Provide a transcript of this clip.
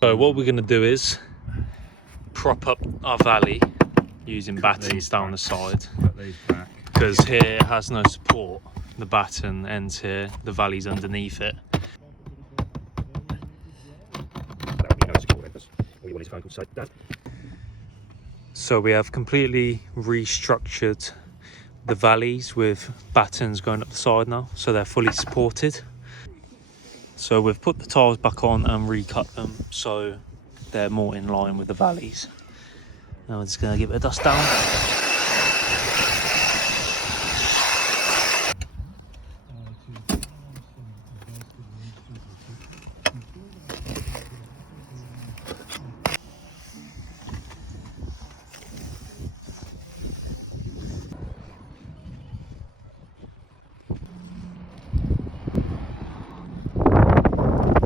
So what we're going to do is prop up our valley using battens down the side, because here it has no support. The batten ends here, the valley's underneath it. So we have completely restructured the valleys with battens going up the side now, so they're fully supported. So we've put the tiles back on and recut them so they're more in line with the valleys. Now we're just going to give it a dust down.